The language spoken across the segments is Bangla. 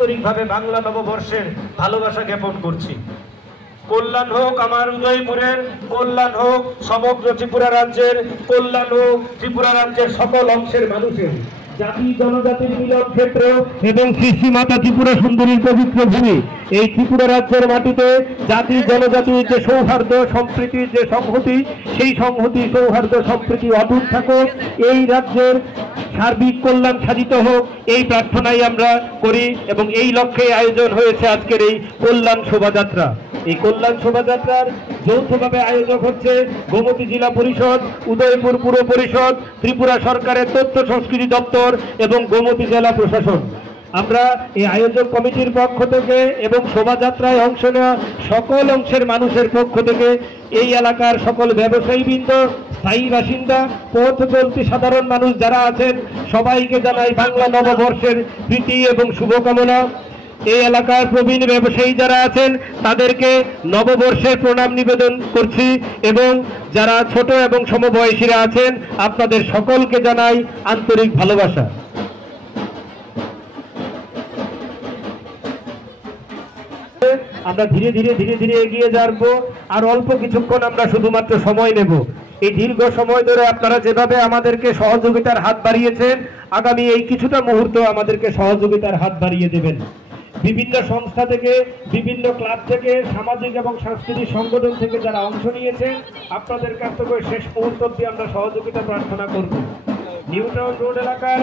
আন্তরিকভাবে বাংলা নববর্ষের ভালোবাসা জ্ঞাপন করছি। কল্যাণ হোক আমার উদয়পুরের, কল্যাণ হোক সমগ্র ত্রিপুরা রাজ্যের, কল্যাণ হোক ত্রিপুরা রাজ্যের সকল অংশের মানুষের। জাতি জনজাতির মিলন ক্ষেত্র এবং সৃষ্টি মাতা ত্রিপুরা সুন্দরীর পবিত্র ভূমি এই ত্রিপুরা রাজ্যের মাটিতে জাতি জনজাতির যে সৌহার্দ্য সম্প্রীতির যে সংহতি, সেই সংহতি সৌহার্দ্য সম্প্রীতি অটুট থাকুক, এই রাজ্যের সার্বিক কল্যাণ সাধিত হোক, এই প্রার্থনাই আমরা করি এবং এই লক্ষ্যে আয়োজন হয়েছে আজকের এই কল্যাণ শোভাযাত্রা। এই কল্যাণ শোভাযাত্রার যৌথভাবে আয়োজক হচ্ছে গোমতী জেলা পরিষদ, উদয়পুর পুর পরিষদ, ত্রিপুরা সরকারের তথ্য সংস্কৃতি দপ্তর এবং গোমতী জেলা প্রশাসন। আমরা এই আয়োজক কমিটির পক্ষ থেকে এবং শোভাযাত্রায় অংশ নেওয়া সকল অংশের মানুষের পক্ষ থেকে এই এলাকার সকল ব্যবসায়ীবৃন্দ, স্থায়ী বাসিন্দা, পথ চলতি সাধারণ মানুষ যারা আছেন সবাইকে জানাই বাংলা নববর্ষের প্রীতি এবং শুভকামনা। এই এলাকার প্রবীণ ব্যবসায়ী যারা আছেন তাদেরকে নববর্ষের প্রণাম নিবেদন করছি এবং যারা ছোট এবং সমবয়সীরা আছেন আপনাদের সকলকে জানাই আন্তরিক ভালোবাসা। আমরা ধীরে ধীরে এগিয়ে যাব। আর অল্প কিছুক্ষণ আমরা শুধুমাত্র সময় নেব। এই দীর্ঘ সময় ধরে আপনারা যেভাবে আমাদেরকে সহযোগিতার হাত বাড়িয়েছেন, আগামী এই কিছুটা মুহূর্ত আমাদেরকে সহযোগিতার হাত বাড়িয়ে দেবেন। বিভিন্ন সংস্থা থেকে, বিভিন্ন ক্লাব থেকে, সামাজিক এবং সাংস্কৃতিক সংগঠন থেকে যারা অংশ নিয়েছেন আপনাদের কাছ থেকে শেষ মুহূর্ত অবধি আমরা সহযোগিতা প্রার্থনা করব। নিউ টাউন রোড এলাকার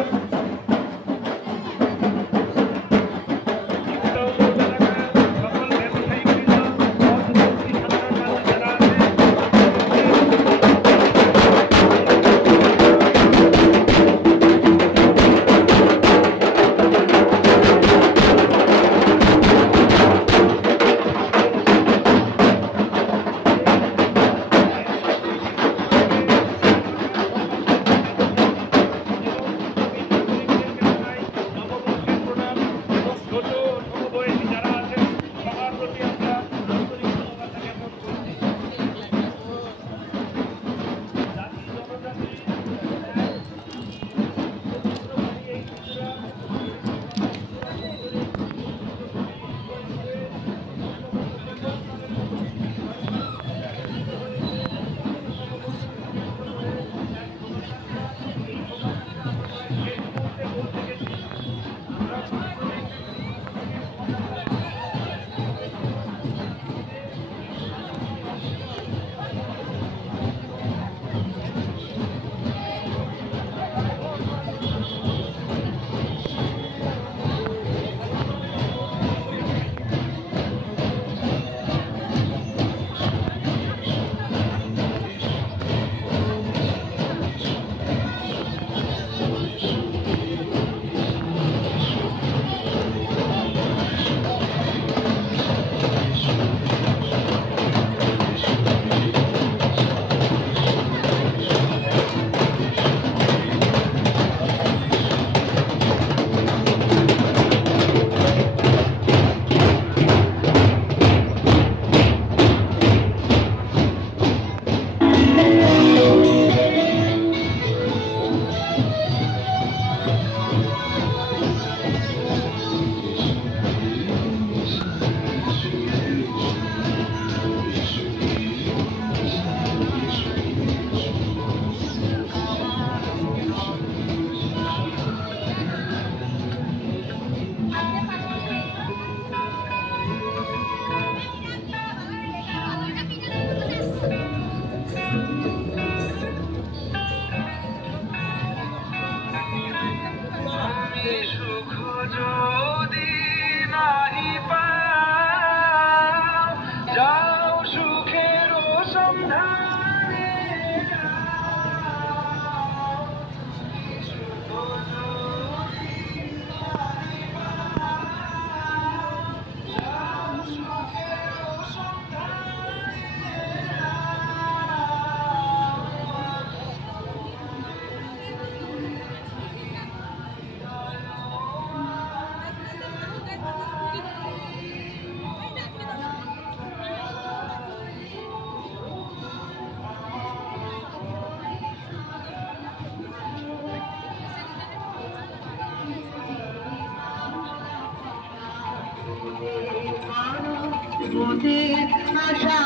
মোদের আশা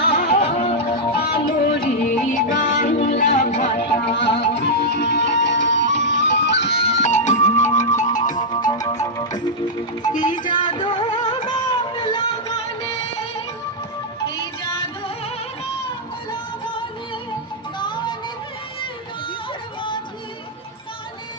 আমরি বাংলা ভাষা কি জাদু বাংলা গানে কি জাদু বাংলা গানে গানে গার মাঝে গানে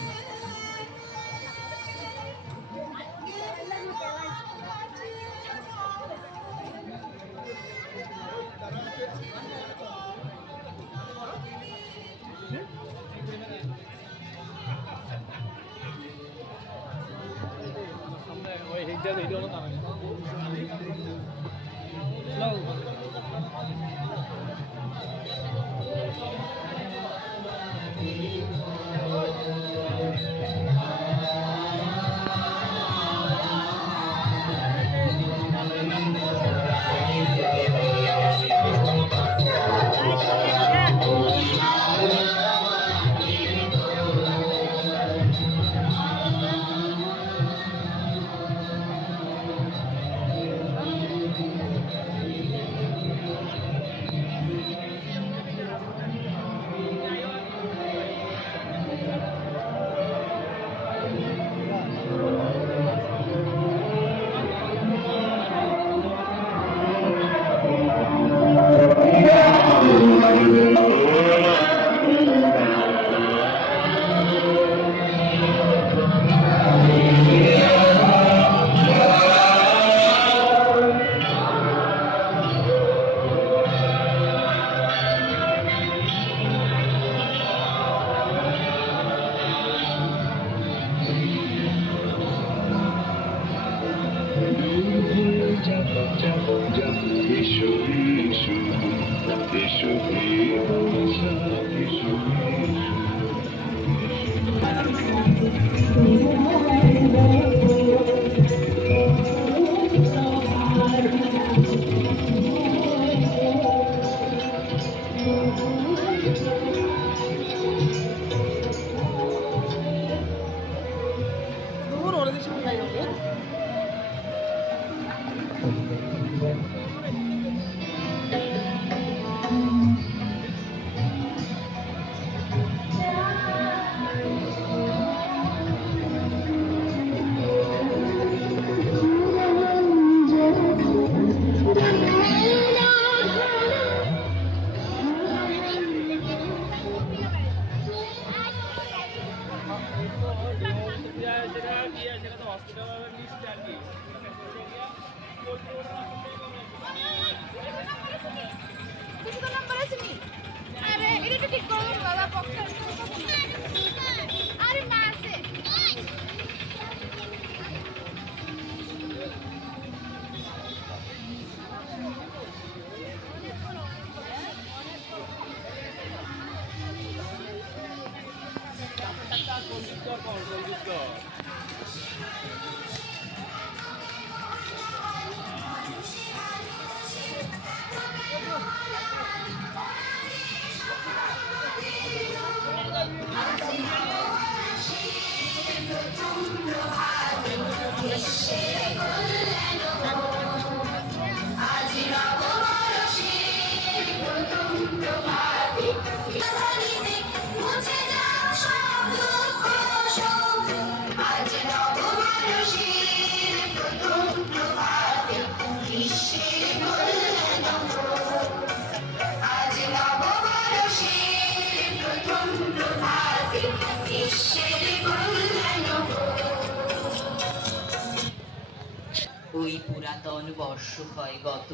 ওই পুরাতন বর্ষ হয় গত,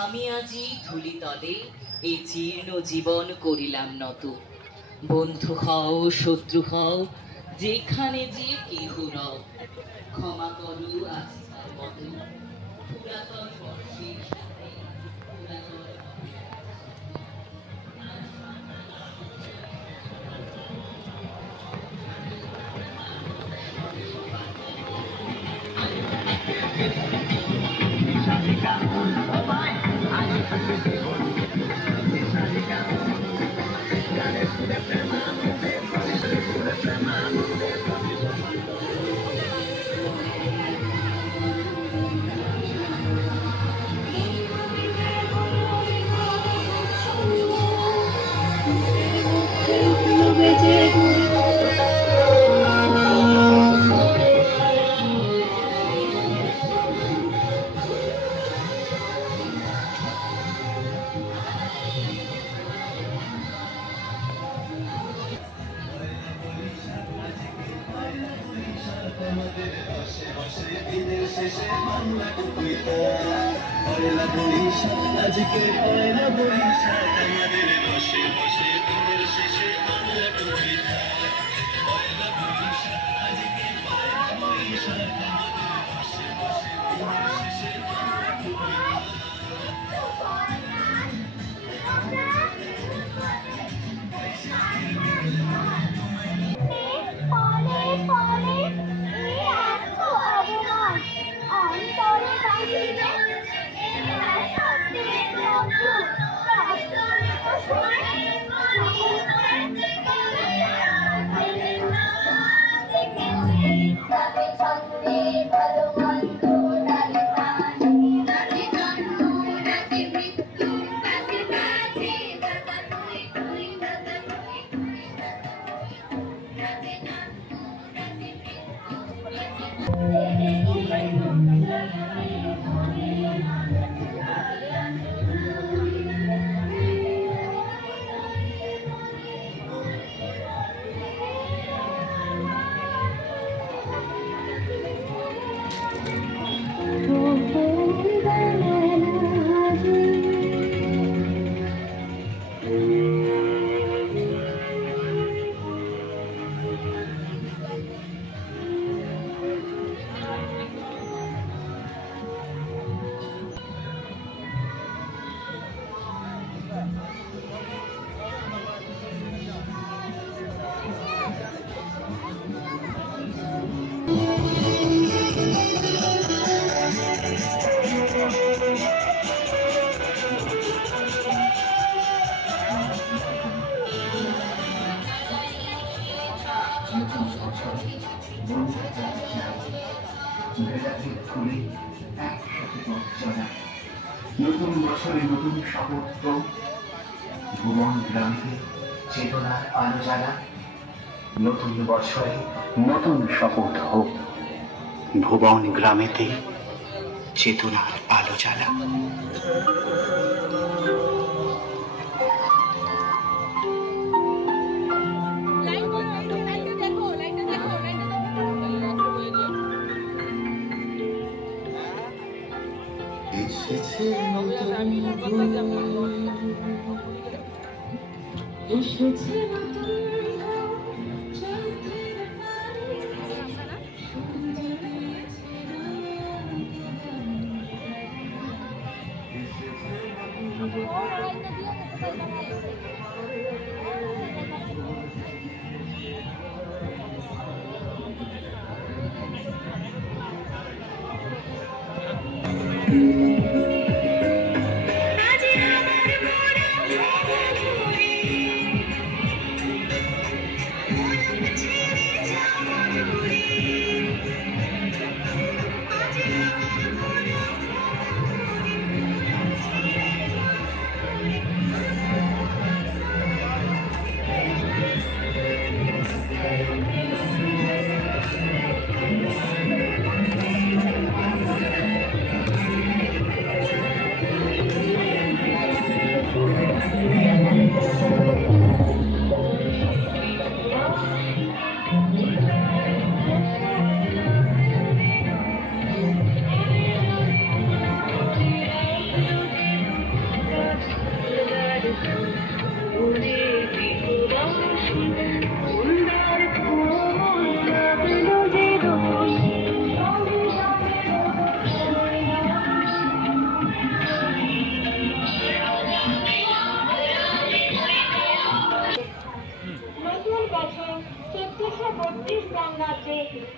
আমি আজি ধুলি তলে এই জীর্ণ জীবন করিলাম নত। বন্ধু হও শত্রু হও যেখানে যে কেহ রও, ক্ষমা করো আজি তার মতো পুরাতন বর্ষের সাথে পুরাতন শেষে বাংলা কবিতা পয়লা বৈশাখ আজকে পয়লা বৈশাখ আমাদের বসে বসে দিনের শেষে বাংলা কবিতা পয়লা বৈশাখ আজকে পয়লা বৈশাখ আমাদের বসে বসে দিনের শেষে বাংলা কবিতা নতুন বছরে নতুন শপথ ভুবন গ্রামে চেতনার আলো জ্বালা নতুন বছরে নতুন শপথ হোক ভুবন গ্রামেতে চেতনার আলো জ্বালা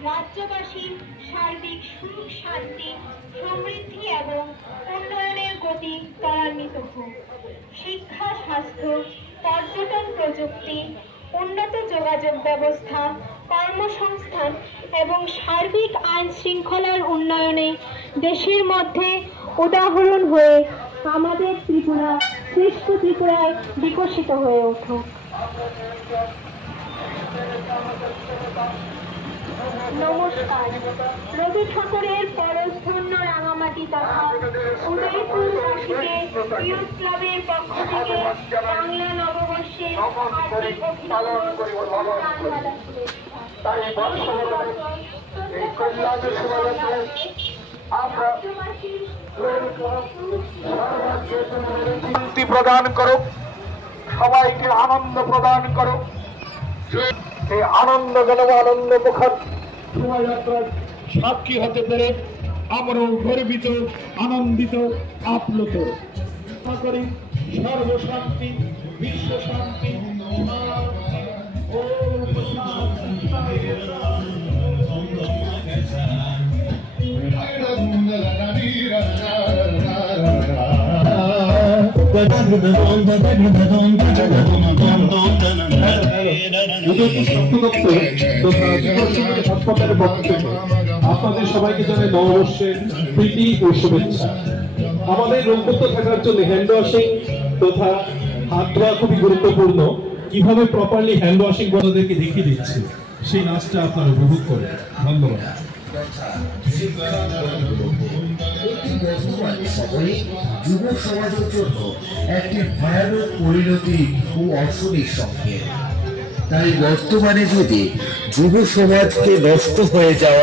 রাজ্যবাসী সার্বিক সুখ শান্তি সমৃদ্ধি এবং উন্নয়নের গতি ত্বরান্বিত হোক। শিক্ষা স্বাস্থ্য পর্যটন প্রযুক্তি উন্নত যোগাযোগ ব্যবস্থা কর্মসংস্থান এবং সার্বিক আইন শৃঙ্খলার উন্নয়নে দেশের মধ্যে উদাহরণ হয়ে আমাদের ত্রিপুরা শ্রেষ্ঠ ত্রিপুরায় বিকশিত হয়ে উঠুক। নমস্কার। রবি ঠাকুরের পরশধন্য রাঙামাটি তথা উদয়পুরবাসীকে ইয়ুথ ক্লাবের পক্ষ থেকে বাংলা নববর্ষের হার্দিক অভিনন্দন। শান্তি প্রদান করো, সবাইকে আনন্দ প্রদান করো। এই আনন্দ যেন আনন্দ মুখর শোভাযাত্রার সাক্ষী হতে পেরে আমরাও গর্বিত, আনন্দিত, আপ্লুত করি। সর্বশান্তি, বিশ্ব শান্তি, আপনাদের সবাইকে জানাই নববর্ষের প্রীতি ও শুভেচ্ছা। আমাদের রোগমুক্ত থাকার জন্য হ্যান্ড ওয়াশিং তথা হাত ধোয়া খুবই গুরুত্বপূর্ণ। কিভাবে প্রপারলি হ্যান্ড ওয়াশিং বড়দেরকে দেখিয়ে দিচ্ছি, সেই নাচটা আপনারা উপভোগ করেন। ধন্যবাদ। যুব সমাজের জন্য একটি ভয়ানক পরিণতি ও অশনির সংকেত। তাই বর্তমানে যদি যুব সমাজকে নষ্ট হয়ে যাওয়া